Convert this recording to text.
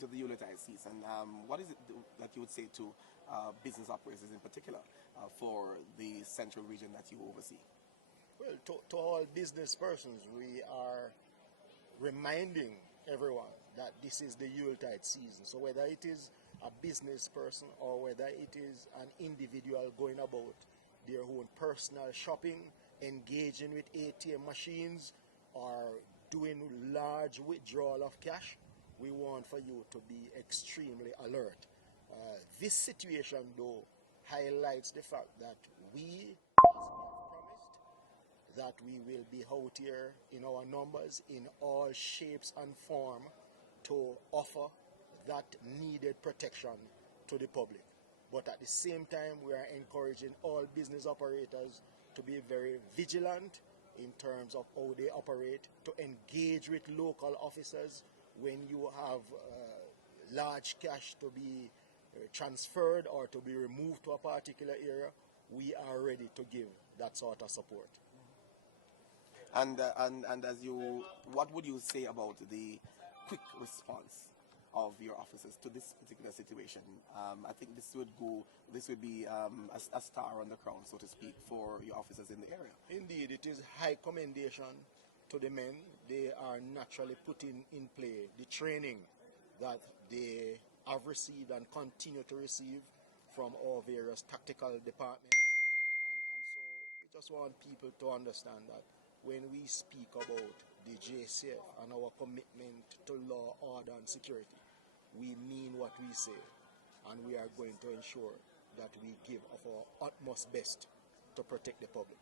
into the Yuletide season, what is it that you would say to business operators in particular for the central region that you oversee? Well, to all business persons, we are reminding everyone that this is the Yuletide season. So whether it is a business person or whether it is an individual going about their own personal shopping, engaging with ATM machines, or doing large withdrawal of cash, we want for you to be extremely alert. This situation, though, highlights the fact that we, as we have promised, that we will be out here in our numbers in all shapes and form to offer that needed protection to the public. But at the same time, we are encouraging all business operators to be very vigilant in terms of how they operate, to engage with local officers when you have large cash to be transferred or to be removed to a particular area. We are ready to give that sort of support. And what would you say about the quick response of your officers to this particular situation? I think this would be a star on the crown, so to speak, for your officers in the area. Indeed, it is high commendation to the men. They are naturally putting in play the training that they have received and continue to receive from our various tactical departments. And so we just want people to understand that when we speak about the JCF and our commitment to law, order and security, we mean what we say, and we are going to ensure that we give of our utmost best to protect the public.